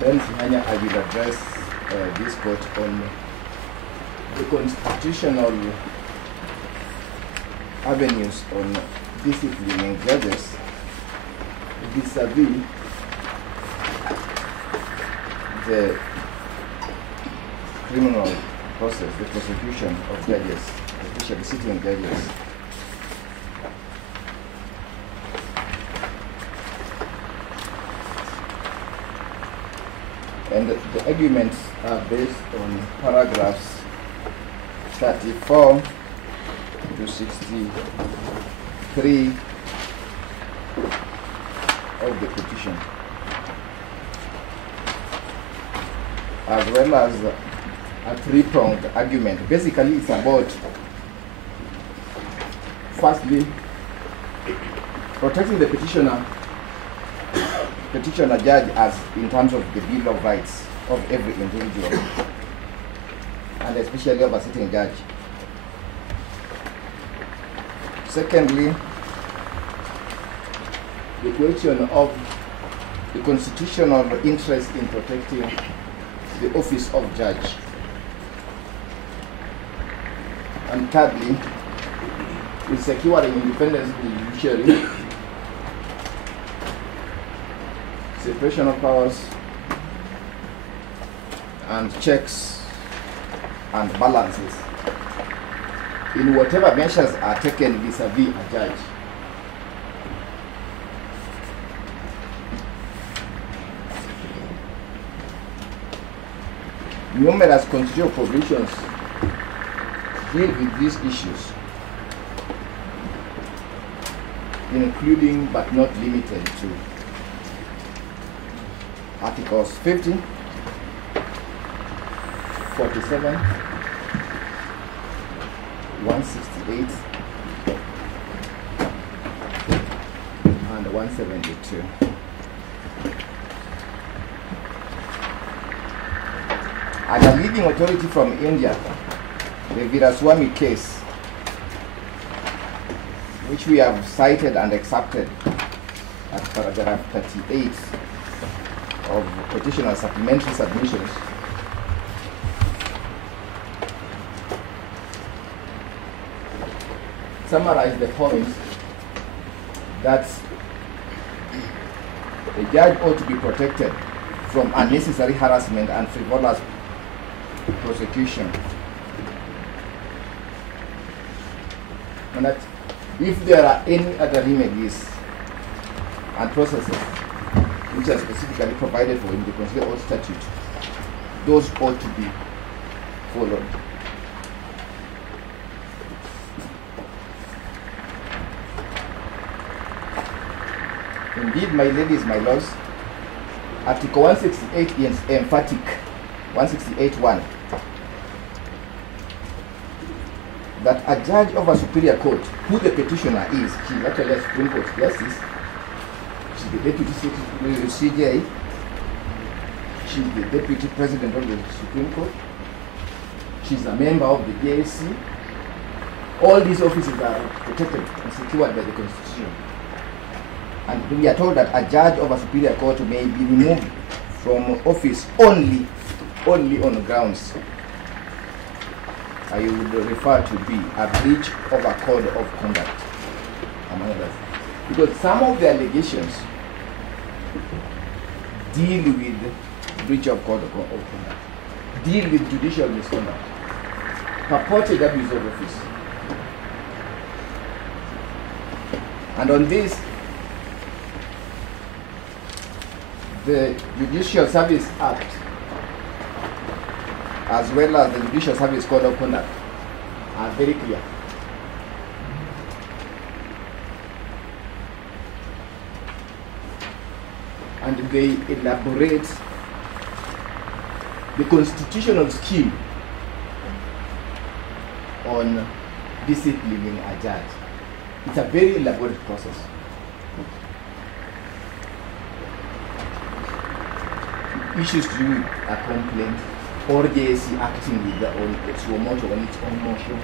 Ben Sihanya, I will address this court on the constitutional avenues on disciplining judges vis-a-vis the criminal process, the prosecution of judges, especially sitting judges. And the arguments are based on paragraphs 34 to 63 of the petition, as well as a three-pronged argument. Basically, it's about, firstly, protecting the petitioner judge as in terms of the Bill of Rights of every individual, and especially of a sitting judge. Secondly, the question of the constitutional interest in protecting the office of judge. And thirdly, is securing independence of the judiciary, separation of powers, and checks and balances in whatever measures are taken vis-a-vis a judge. Numerous constitutional provisions deal with these issues, including but not limited to Articles 50, 47, 168, and 172. And a leading authority from India, the Viraswamy case, which we have cited and accepted at paragraph 38 of petitioner supplementary submissions, summarize the point that the judge ought to be protected from unnecessary harassment and frivolous prosecution, and that if there are any other remedies and processes which are specifically provided for in the Constitutional Statute, those ought to be followed. Indeed, my ladies, my lords, Article 168 is emphatic, 168(1), that a judge of a superior court, who the petitioner is, she is actually a Supreme Court justice, she's the deputy CJI, she's the deputy president of the Supreme Court, she's a member of the JSC. All these offices are protected and secured by the Constitution. And we are told that a judge of a superior court may be removed from office only on grounds I would refer to be a breach of a code of conduct, among others. Because some of the allegations deal with breach of code of conduct, deal with judicial misconduct, purported abuse of office. And on this, the Judicial Service Act, as well as the Judicial Service Code of Conduct, are very clear. And they elaborate the constitutional scheme on disciplining a judge. It's a very elaborate process. Issues to do with a complaint, or JSC acting with their own motion on its own motion.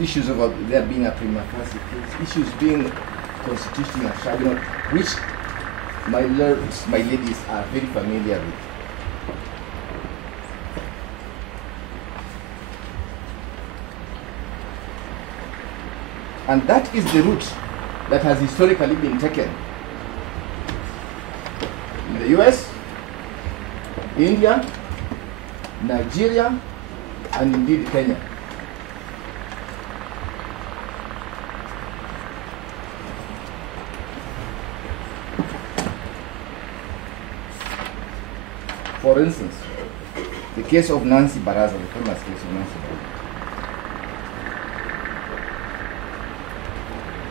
Issues of there being a prima facie case, issues being constitutional tribunal, which my lords, my ladies are very familiar with. And that is the route that has historically been taken in the US, India, Nigeria, and indeed Kenya. For instance, the case of Nancy Baraza, the famous case of Nancy Baraza,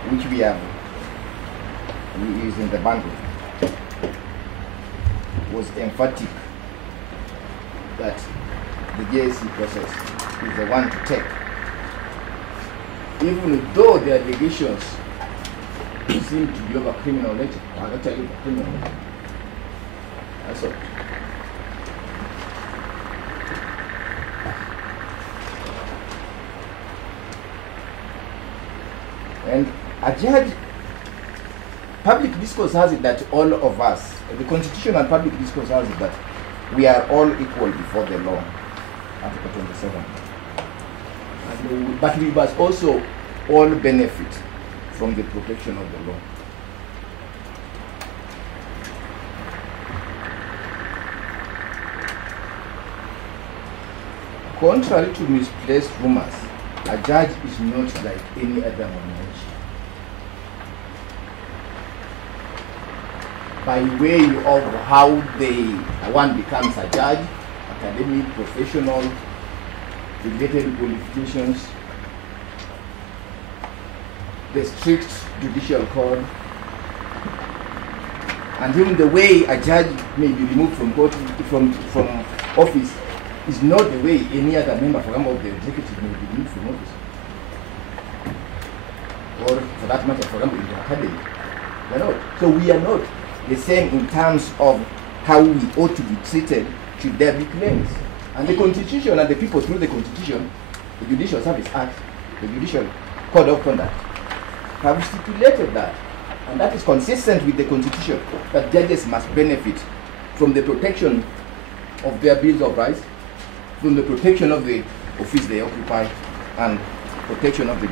which we use in the Bible, was emphatic that the JSC process is the one to take, even though the allegations seem to be of a criminal nature, or actually of a criminal nature. That's all. And a judge, public discourse has it that all of us, the Constitution and public discourse has it that we are all equal before the law, Article 27. But we must also all benefit from the protection of the law. Contrary to misplaced rumors, a judge is not like any other monarch. By way of how one becomes a judge, academic, professional, related qualifications, the strict judicial code, and even the way a judge may be removed from office is not the way any other member, for example, of the executive may be removed from office. Or for that matter, for example, in the academy. We're not. So we are not the same in terms of how we ought to be treated should there be claims. And the Constitution and the people through the Constitution, the Judicial Service Act, the Judicial Code of Conduct, have stipulated that. And that is consistent with the Constitution, that judges must benefit from the protection of their bills of rights, from the protection of the office they occupy, and protection of the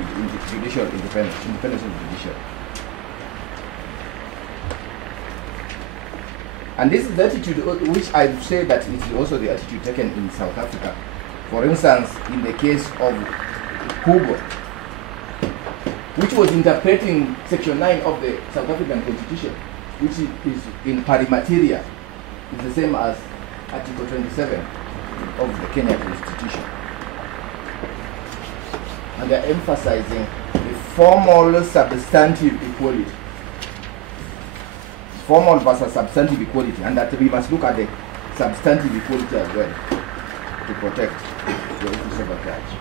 judicial independence of the judiciary. And this is the attitude which I would say that is also the attitude taken in South Africa. For instance, in the case of Hugo, which was interpreting Section 9 of the South African Constitution, which is in pari materia, is the same as Article 27 of the Kenya Constitution. And they're emphasizing the formal substantive equality. Formal versus substantive equality, and that we must look at the substantive equality as well to protect the office of a judge,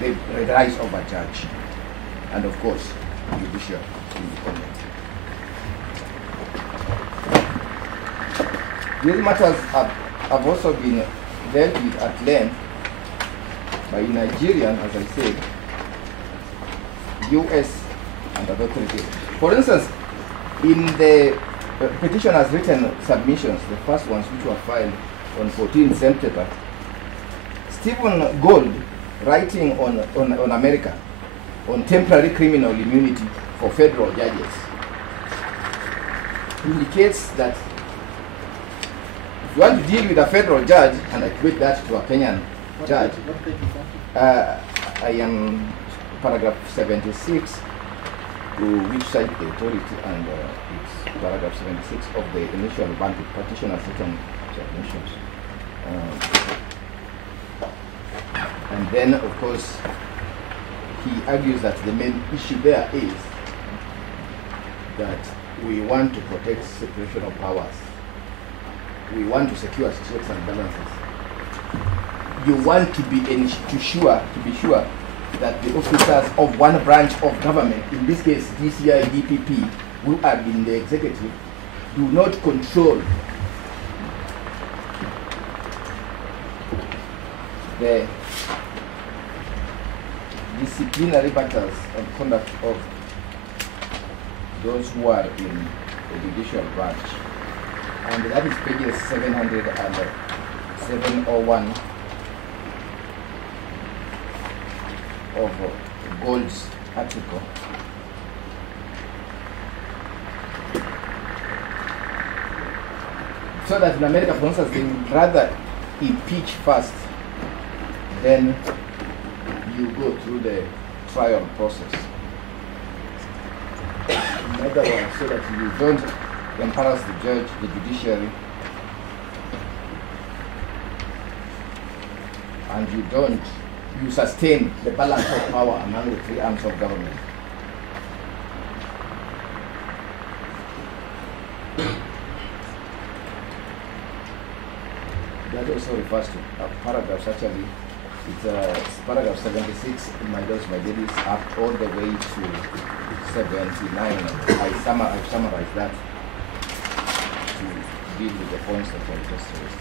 the rights of a judge, and of course, judicial independence. These matters have also been dealt with at length by Nigerian, as I said, US, and other authorities. For instance, in the petition has written submissions, the first ones which were filed on 14th September, Stephen Gold, writing on America, on temporary criminal immunity for federal judges, indicates that if you want to deal with a federal judge, and I equate that to a Kenyan judge, I am paragraph 76, which cite the authority, and it's paragraph 76 of the initial bank petition and certain submissions. And then, of course, he argues that the main issue there is that we want to protect separation of powers. We want to secure checks and balances. You want to be sure that the officers of one branch of government, in this case DCI, DPP, who are in the executive, do not control the disciplinary matters and conduct of those who are in the judicial branch. And that is pages 700 and 701 of Gold's article. So that in America, for instance, they would rather impeach first, then you go through the trial process. In other words, so that you don't embarrass the judge, the judiciary, and you sustain the balance of power among the three arms of government. That also refers to paragraphs, actually. It's paragraph 76 in my ladies, up all the way to 79. I've summarized that to deal with the points that I just raised.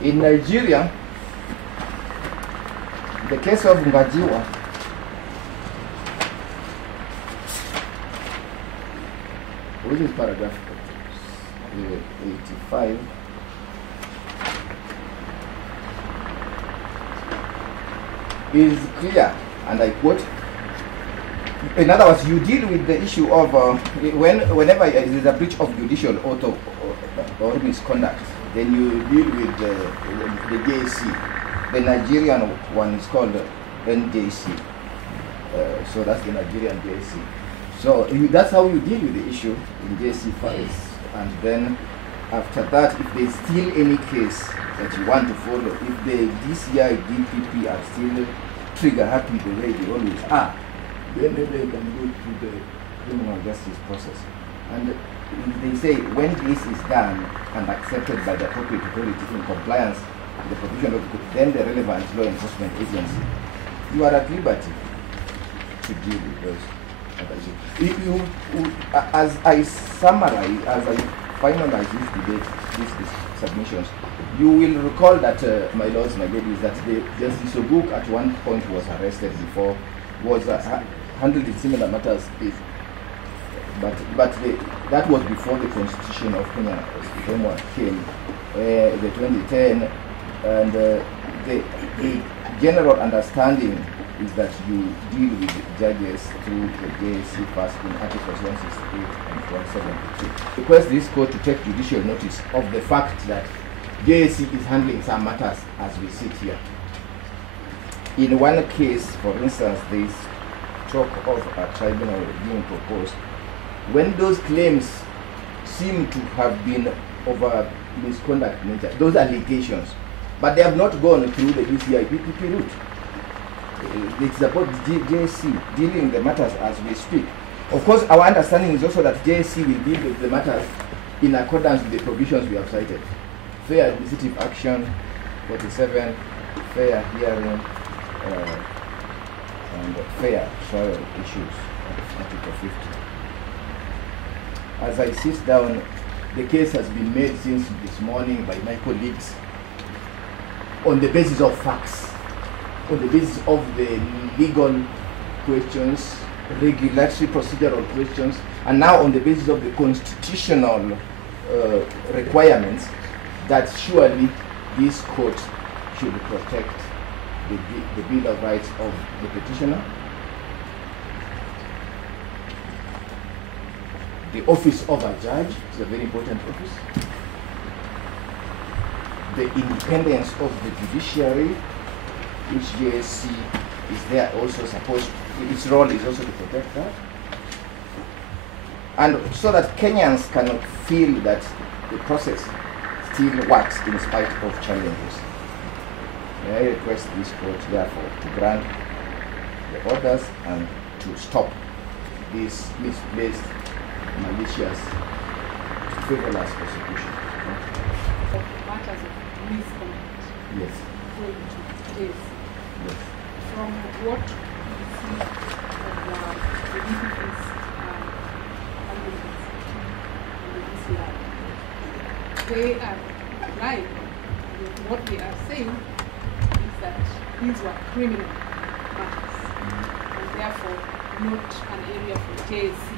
In Nigeria, the case of Ngajiwa, which is paragraph 85, is clear, and I quote, in other words, you deal with the issue of whenever there is a breach of judicial authority or misconduct, then you deal with the JSC. The Nigerian one is called NJC. So that's the Nigerian JSC. So that's how you deal with the issue in JSC files. And then after that, if there's still any case that you want to follow, if the DCI, DPP are still trigger happy the way they always are, then they can go through the criminal justice process. And they say when this is done and accepted by the appropriate authority in compliance with the provision of the code, then the relevant law enforcement agency, you are at liberty to deal with those. If you, as I summarize, as I finalize this debate, these submissions, you will recall that, my lords, my ladies, that Justice Oguk at one point was arrested before, was handled in similar matters, but that was before the Constitution of Kenya came, the 2010, and the general understanding is that you deal with judges through the JSC first in Articles 168 and 172. Request this court to take judicial notice of the fact that JSC is handling some matters as we sit here. In one case, for instance, there is talk of a tribunal being proposed. When those claims seem to have been of a misconduct nature, those allegations, but they have not gone through the DCI DPP route. It's about JSC dealing the matters as we speak. Of course, our understanding is also that JSC will deal with the matters in accordance with the provisions we have cited. Fair administrative action, 47, fair hearing, and fair trial issues, Article 50. As I sit down, the case has been made since this morning by my colleagues on the basis of facts, on the basis of the legal questions, regulatory procedural questions, and now on the basis of the constitutional requirements that surely this court should protect the Bill of Rights of the petitioner, the office of a judge, is a very important office, the independence of the judiciary, which JSC is there also supposed, its role is also to protect that. And so that Kenyans cannot feel that the process still works in spite of challenges. May I request this court, therefore, to grant the orders and to stop this misplaced, malicious, frivolous prosecution. Matters of misconduct. Yes. Going to case. Yes. From what we see of the DPP's arguments in the DCI, they are right. What they are saying is that these were criminal matters, and therefore not an area for JSC.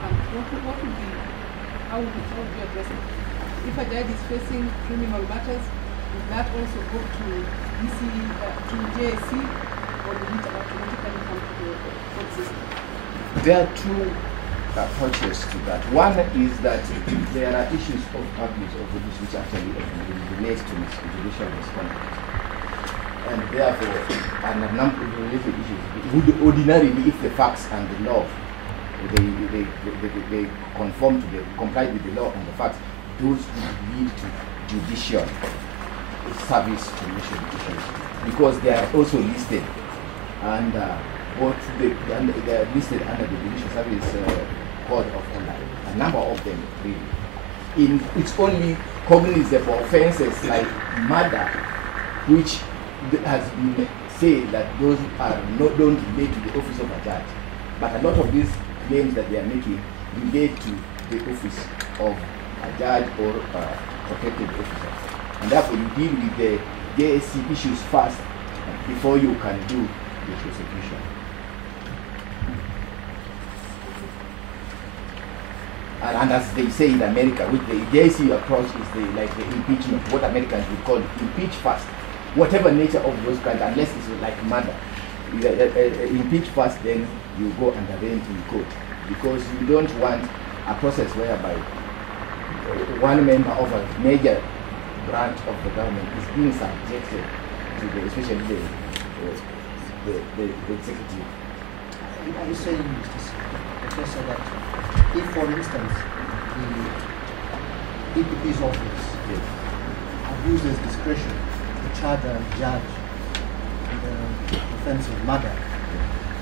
What would be, how would you address it? If a judge is facing criminal matters, would that also go to to JSC, or would it automatically come to the court system? There are two approaches to that. One is that there are issues of abuse of the which actually relates to judicial misconduct. And therefore, and a number of related issues would ordinarily, if the facts and the law, they conform to comply with the law and the facts, those would lead to judicial service commission issues, because they are also listed and they are listed under the Judicial Service Code of Conduct. A number of them really. It's only cognizable offences like murder, which has been said that those don't relate to the office of a judge. But a lot of these claims that they are making relate to the office of a judge or a protected officer. And therefore you deal with the JSC issues first before you can do the prosecution. And as they say in America, with the JSC approach is like the impeachment, what Americans would call impeach first. Whatever nature of those crimes, unless it's like murder, impeach first, then you go and arraign in court. Because you don't want a process whereby one member of a major branch of the government is being subjected to the, especially the executive. Are you saying, Mr. Professor, that if, for instance, the DPP's office abuses discretion to charge a judge with the offense of murder,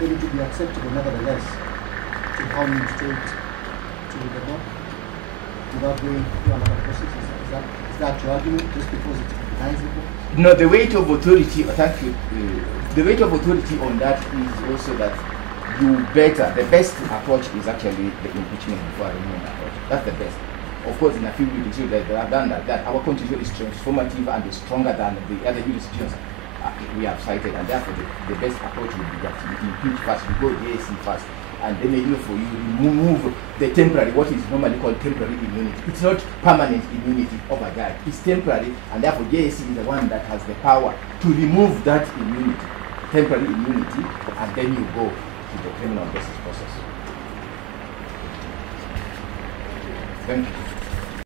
then it would be acceptable, nevertheless, to harm him straight to the law without going through another process? Is that your argument, just because it's recognizable? No, the weight of authority, thank you. The weight of authority on that is also that the best approach is actually the impeachment before arraignment approach. That's the best. Of course, in a few jurisdictions that they have done that, our constitution is transformative and is stronger than the other jurisdictions we have cited, and therefore the best approach would be that you impeach first, you go JSC first, and then maybe for you remove the temporary, what is normally called temporary immunity. It's not permanent immunity of a judge, it's temporary, and therefore JSC is the one that has the power to remove that immunity, temporary immunity, and then you go to the criminal justice process. Thank you.